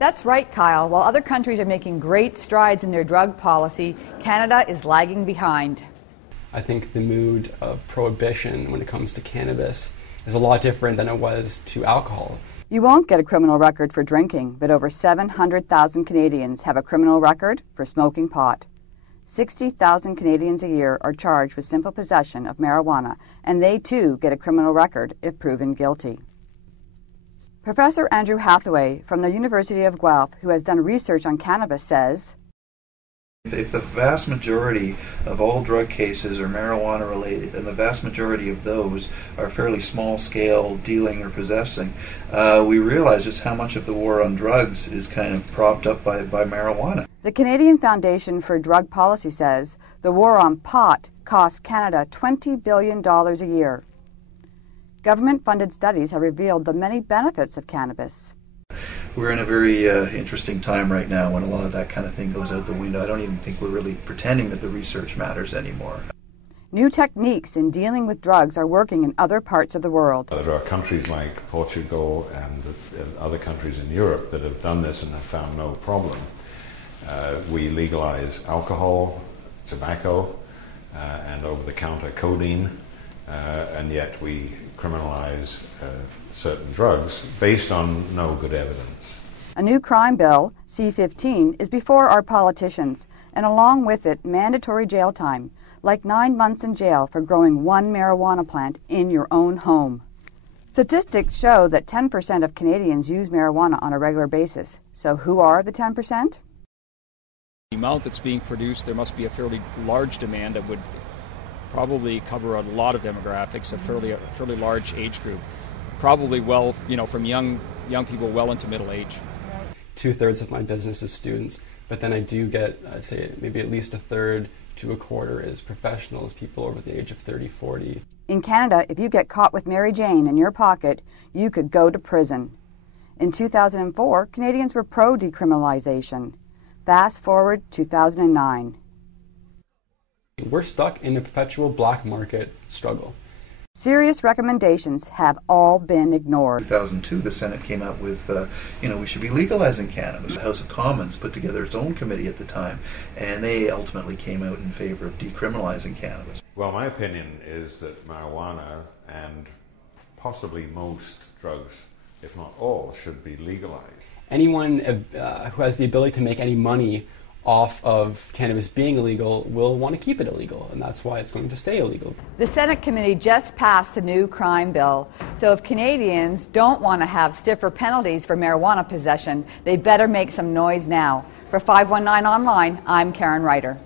That's right, Kyle. While other countries are making great strides in their drug policy, Canada is lagging behind. I think the mood of prohibition when it comes to cannabis is a lot different than it was to alcohol. You won't get a criminal record for drinking, but over 700,000 Canadians have a criminal record for smoking pot. 60,000 Canadians a year are charged with simple possession of marijuana, and they too get a criminal record if proven guilty. Professor Andrew Hathaway from the University of Guelph, who has done research on cannabis, says, if the vast majority of all drug cases are marijuana related, and the vast majority of those are fairly small scale dealing or possessing, we realize just how much of the war on drugs is kind of propped up by marijuana. The Canadian Foundation for Drug Policy says the war on pot costs Canada $20 billion a year. Government-funded studies have revealed the many benefits of cannabis. We're in a very interesting time right now when a lot of that kind of thing goes out the window. I don't even think we're really pretending that the research matters anymore. New techniques in dealing with drugs are working in other parts of the world. There are countries like Portugal and other countries in Europe that have done this and have found no problem. We legalize alcohol, tobacco, and over-the-counter codeine, and yet we criminalize certain drugs based on no good evidence. A new crime bill, C-15, is before our politicians, and along with it, mandatory jail time, like 9 months in jail for growing one marijuana plant in your own home. Statistics show that 10% of Canadians use marijuana on a regular basis. So who are the 10%? The amount that's being produced, there must be a fairly large demand that would probably cover a lot of demographics, a fairly large age group. Probably from young people well into middle age. 2/3 of my business is students, but then I do get, I'd say, maybe at least 1/3 to 1/4 is professionals, people over the age of 30, 40. In Canada, if you get caught with Mary Jane in your pocket, you could go to prison. In 2004, Canadians were pro-decriminalization. Fast forward 2009. We're stuck in a perpetual black market struggle. Serious recommendations have all been ignored. In 2002, the Senate came out with, we should be legalizing cannabis. The House of Commons put together its own committee at the time, and they ultimately came out in favor of decriminalizing cannabis. Well, my opinion is that marijuana and possibly most drugs, if not all, should be legalized. Anyone who has the ability to make any money off of cannabis being illegal will want to keep it illegal, and that's why it's going to stay illegal. The Senate committee just passed the new crime bill, so if Canadians don't want to have stiffer penalties for marijuana possession, they better make some noise now. For 519 Online, I'm Karen Ryder.